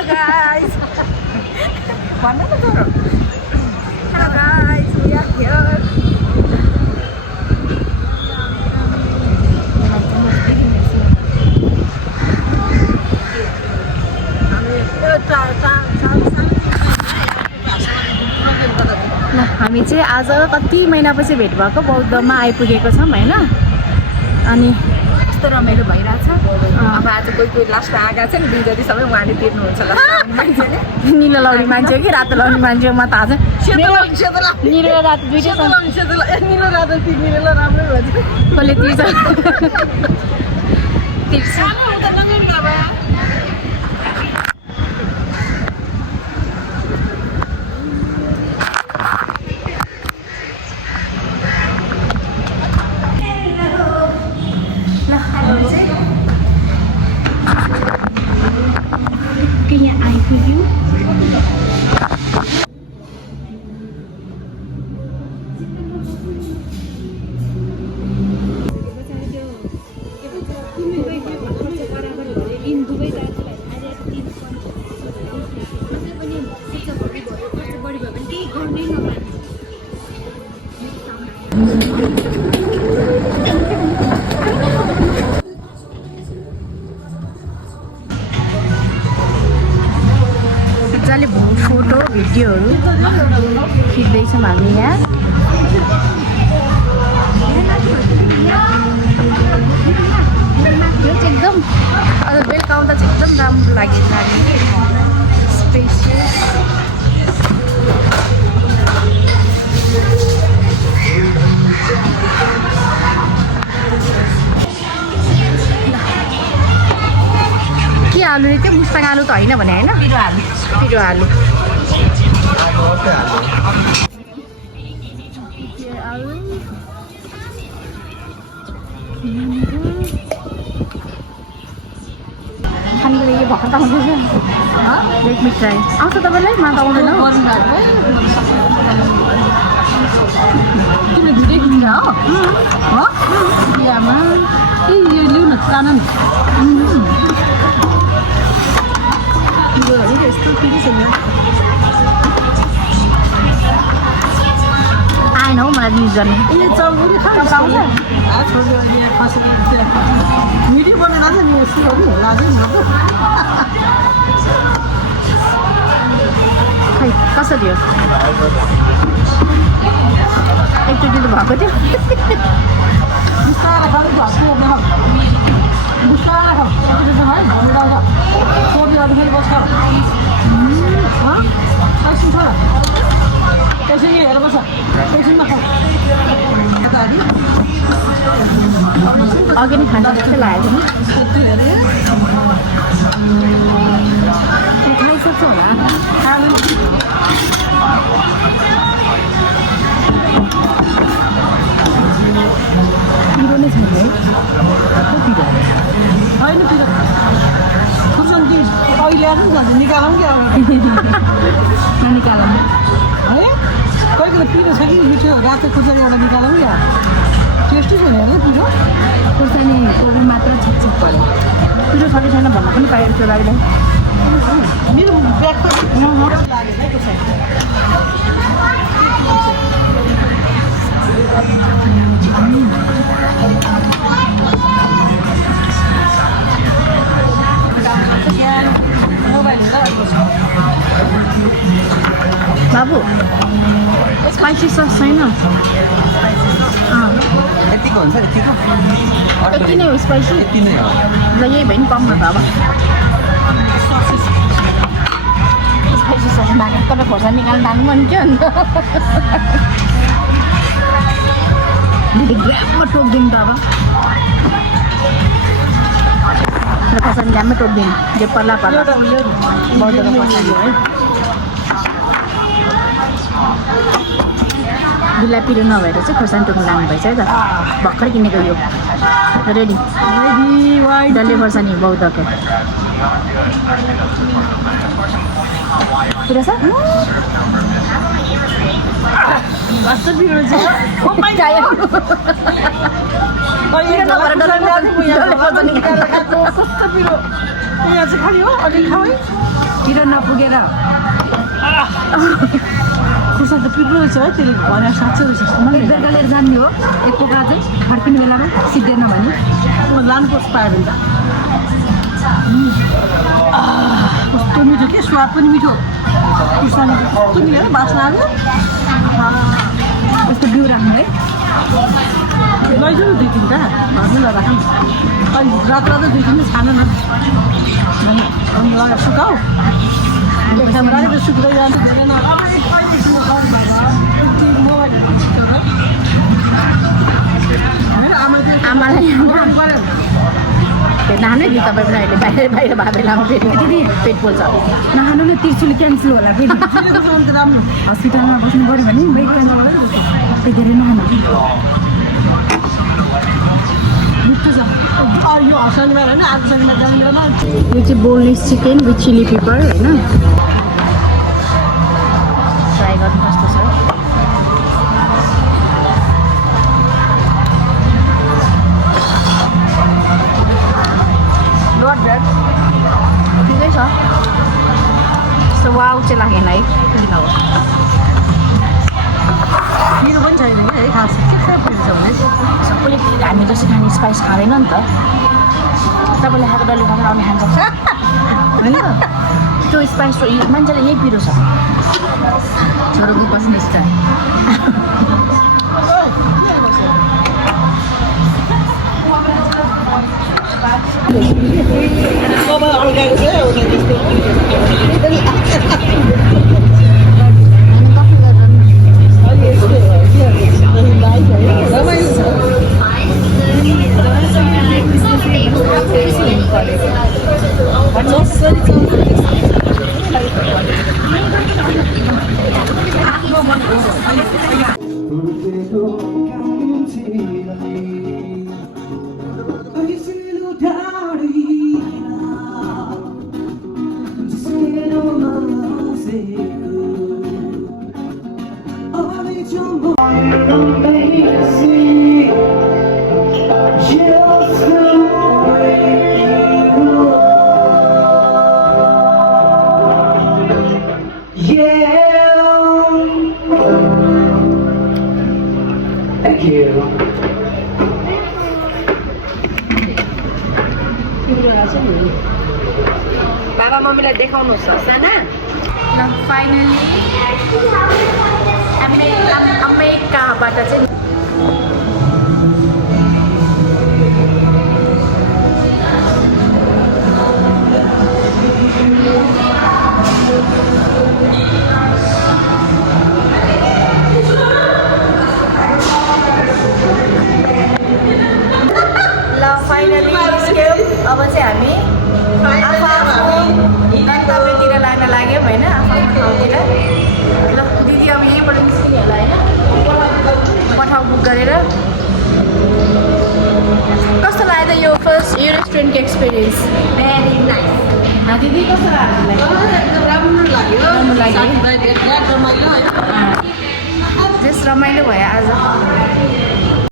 Hello guys. भन्नु न छोरो. Hello guys, we are here. हामी चाहिँ आज कति महिनापछि भेट भएको बौद्धमा आइपुगेको छौँ होइन. अनि कस्तो रमाइलो भइरहेछ. अब आज कोही लास्टमा आएका छ नि दुई जति सबै उहाँले तिर्नुहुन्छ लास्टमा मान्छेले. निलो लाउने मान्छे हो कि रातो लाउने मान्छे हो म थाहा छ. निलो रातो दुइटै छ. निलो रातो तिर्नेले ल राम्रै भन्छ. कसले तिर्छ तिर्छ. मजाले फोटो भिडियोहरू खिच्दैछौँ हामी यहाँ. यो चाहिँ एकदम बेलुका आउँदा चाहिँ एकदम राम्रो लाग्यो. स्पेसियस. के आलु रे त्यो मुस्ताङ आलु त होइन भने होइन. पिरो आलु. खानेको यो भर्खर त आउँदैछ. Let me try. आउँछ तपाईँलाई? मा त आउँदैन. तिमीले भिडियो खिच्छ हो बिहामा. ए यो लिउ न सानो यस्तो फेरि छैन. आएन हौ मलाई युज गर्ने. ए चौरी आउँछ भिडियो बनाएर नि खै कसरी हो. एकचोटि त भएको थियो. अघि नै खान्छ जस्तै लागेको नि. खाइसक्छ होला. पिरो नै छैन है. पिरो होइन पिरो खुर्सानी अहिले आएको नि जान्छ निकालौँ कि अब ननिकालौँ है. कोही बेला पिरो छ कि मिठो रातो खुर्सानी एउटा निकालौँ या टेस्टी छैन होइन पिरो. खुर्सानी कोही मात्र छिटछिट पऱ्यो. पिरो छ कि छैन भन्न पनि पायो जस्तो लाग्दैन. मेरो ब्याग बाबु स्पाइसी सस छैन. यतिको हुन्छ यतिको. यति नै हो स्पाइसी. यति नै हो ल यही भयो नि कम न त अब. स्पाइसी सस मागेर तपाईँ खोर्सानी निकाल्नु जानु मन क्या अन्त ग्राममा टोक्दिउँ त अब. र खोर्सानी ग्राममै टोक्दिउँ. जे पर्ला पर्ला बौद्धको खोर्सानी है. बिल्ला पिरो नभएर चाहिँ खोर्सानी टोक्नु लानु भएछ है त. भर्खर किनेको यो रेडी डल्ले खोर्सानी बौद्धको. पिरो छ कस्तो पिरो छ. कस्तो पिरो यहाँ चाहिँ खाली हो अलि खाऊ है पिरो नपुगेर त्यसो त पिरो रहेछ है त्यसले भने साँच्चै रहेछ एक बेलुका लिएर जाने हो एक पोका चाहिँ फर्किने बेलामा सिक्दैन भने लानुपर्छ पायो भने त कस्तो मिठो के स्वाद पनि मिठो खुर्सानी कस्तो मिठो बास्ना आयो यस्तो बिउ राख्नु है लैजाउँ दुई तिनवटा घरमै लगाएको अनि रात रात दुई तिनवटा छान न अनि लगाएर सुकाऊ राखेर सुक्दै जान्छ आमालाई नखानु नि तपाईँ पनि अहिले बाहिर बाहिर भए बेलामा फेरि दिदी पेट पोल्छ नखानु नि त्रिशुली क्यान्सल होला फेरि हस्पिटलमा बस्नु पऱ्यो भने ब्रेक क्यान्सल गरेर त्यही धेरै नखानु यो शनिबार होइन आज शनिबार जाने बेलामा यो चाहिँ boneless chicken with chilli pepper होइन ट्राई गर्नु कस्तो छ ठिकै छ त्यस्तो वाउ चाहिँ लागेन है किन हो पिरो पनि छैन है खास के पिरो छ भने सबैले हामी जस्तो खाने स्पाइस खाँदैन नि त तपाईँले खाएको डल्ले खाएर आउने खान्छ होइन त्यो स्पाइस मान्छेलाई यही पिरो छ छोरोको बस्नेछ बाबा मम्मीलाई देखाउनुहोस् साना ल फाइनली हामी अमेरिकाबाट चाहिँ ल फाइनली निस्क्यौँ अब चाहिँ हामी गन्तव्यतिर लान लाग्यौँ होइन आफ्नो ठाउँतिर ल दिदी अब यहीँबाट निस्किने होला होइन ठाउँ बुक गरेर कस्तो लाग्यो यो फर्स्ट यो रेस्टुरेन्टको एक्सपिरियन्स भेरी नाइस दिदी कस्तो लाग्यो राम्रो लाग्यो जस रमाइलो भयो आज